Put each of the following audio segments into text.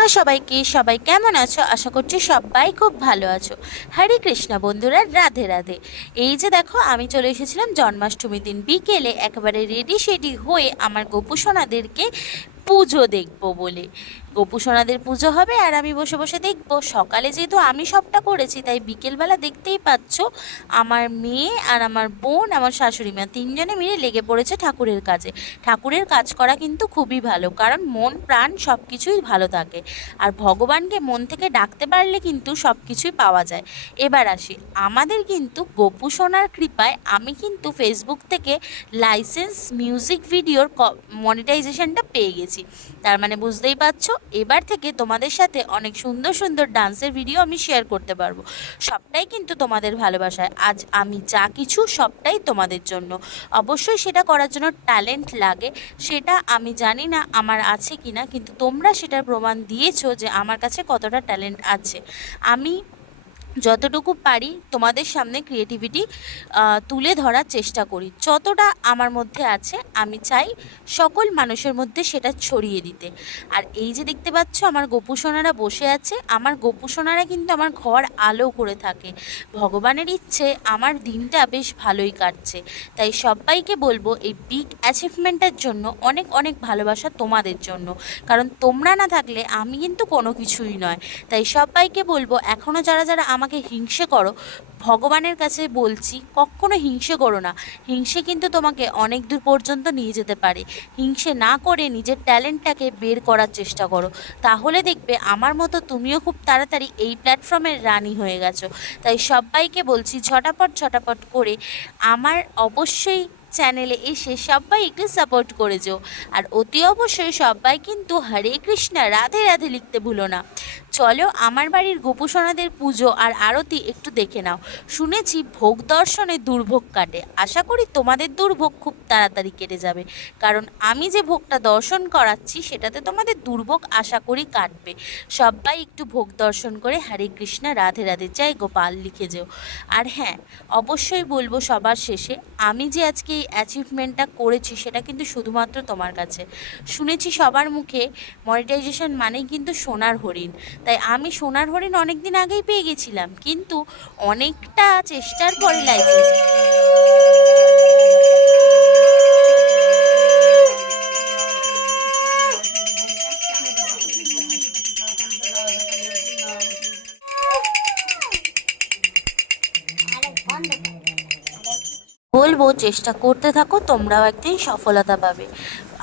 নমস্কার সবাইকে। সবাই কেমন আছো? আশা করছি সবাই খুব ভালো আছো। হরে কৃষ্ণা বন্ধুরা, রাধে রাধে। এই যে দেখো, আমি চলে এসেছিলাম জন্মাষ্টমীর দিন বিকেলে একেবারে রেডি সেডি হয়ে আমার গোপু সোনাদেরকে পুজো দেখবো বলে। গোপু সোনাদের পুজো হবে আর আমি বসে বসে দেখবো। সকালে যেহেতু আমি সবটা করেছি, তাই বিকেলবেলা দেখতেই পাচ্ছ আমার মেয়ে আর আমার বোন, আমার শাশুড়ি মা তিনজনে মিলে লেগে পড়েছে ঠাকুরের কাজে। ঠাকুরের কাজ করা কিন্তু খুবই ভালো, কারণ মন প্রাণ সব কিছুই ভালো থাকে। আর ভগবানকে মন থেকে ডাকতে পারলে কিন্তু সব কিছুই পাওয়া যায়। এবার আসি, আমাদের কিন্তু গোপু সোনার কৃপায় আমি কিন্তু ফেসবুক থেকে লাইসেন্স মিউজিক ভিডিওর মনিটাইজেশনটা পেয়ে গেছি। তার মানে বুঝতেই পারছো, এবার থেকে তোমাদের সাথে অনেক সুন্দর সুন্দর ডান্সের ভিডিও আমি শেয়ার করতে পারবো। সবটাই কিন্তু তোমাদের ভালোবাসায়। আজ আমি যা কিছু সবটাই তোমাদের জন্য। অবশ্যই সেটা করার জন্য ট্যালেন্ট লাগে, সেটা আমি জানি না আমার আছে কি না, কিন্তু তোমরা সেটার প্রমাণ দিয়েছো যে আমার কাছে কতটা ট্যালেন্ট আছে। আমি যতটুকু পারি তোমাদের সামনে ক্রিয়েটিভিটি তুলে ধরার চেষ্টা করি। যতটা আমার মধ্যে আছে আমি চাই সকল মানুষের মধ্যে সেটা ছড়িয়ে দিতে। আর এই যে দেখতে পাচ্ছ আমার গোপু সোনারা বসে আছে, আমার গোপু সোনারা কিন্তু আমার ঘর আলো করে থাকে। ভগবানের ইচ্ছে আমার দিনটা বেশ ভালোই কাটছে। তাই সবাইকে বলবো, এই বিগ অ্যাচিভমেন্টের জন্য অনেক অনেক ভালোবাসা তোমাদের জন্য, কারণ তোমরা না থাকলে আমি কিন্তু কোনো কিছুই নয়। তাই সবাইকে বলবো, এখনও যারা যারা আমাকে হিংসে করো, ভগবানের কাছে বলছি কখনো হিংসে করো না। হিংসে কিন্তু তোমাকে অনেক দূর পর্যন্ত নিয়ে যেতে পারে। হিংসে না করে নিজের ট্যালেন্টটাকে বের করার চেষ্টা করো, তাহলে দেখবে আমার মতো তুমিও খুব তাড়াতাড়ি এই প্ল্যাটফর্মের রানী হয়ে গেছো। তাই সবাইকে বলছি, ঝটাপট ঝটাপট করে আমার অবশ্যই চ্যানেলে এসে সবাই একটু সাপোর্ট করে যেও। আর অতি অবশ্যই সবাই কিন্তু হরে কৃষ্ণা রাধে রাধে লিখতে ভুলো না। চলো আমার বাড়ির গোপু সোনাদের পুজো আর আরতি একটু দেখে নাও। শুনেছি ভোগ দর্শনে দুর্ভোগ কাটে, আশা করি তোমাদের দুর্ভোগ খুব তাড়াতাড়ি কেটে যাবে, কারণ আমি যে ভোগটা দর্শন করাচ্ছি সেটাতে তোমাদের দুর্ভোগ আশা করি কাটবে। সবাই একটু ভোগ দর্শন করে হরে কৃষ্ণা রাধে রাধে জয় গোপাল লিখে যেও। আর হ্যাঁ, অবশ্যই বলবো সবার শেষে, আমি যে আজকে এই অ্যাচিভমেন্টটা করেছি সেটা কিন্তু শুধুমাত্র তোমার কাছে। শুনেছি সবার মুখে মনিটাইজেশন মানেই কিন্তু সোনার হরিণ। তাই আমি সোনার হরিণ অনেক দিন আগেই পেয়ে গেছিলাম, কিন্তু অনেকটা চেষ্টার পরে লাইসেন্স। বলবো চেষ্টা করতে থাকো, তোমরাও একদিন সফলতা পাবে।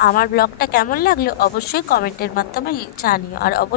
আমার ব্লগটা কেমন লাগলো অবশ্যই কমেন্টের মাধ্যমে জানিও। আর অবশ্যই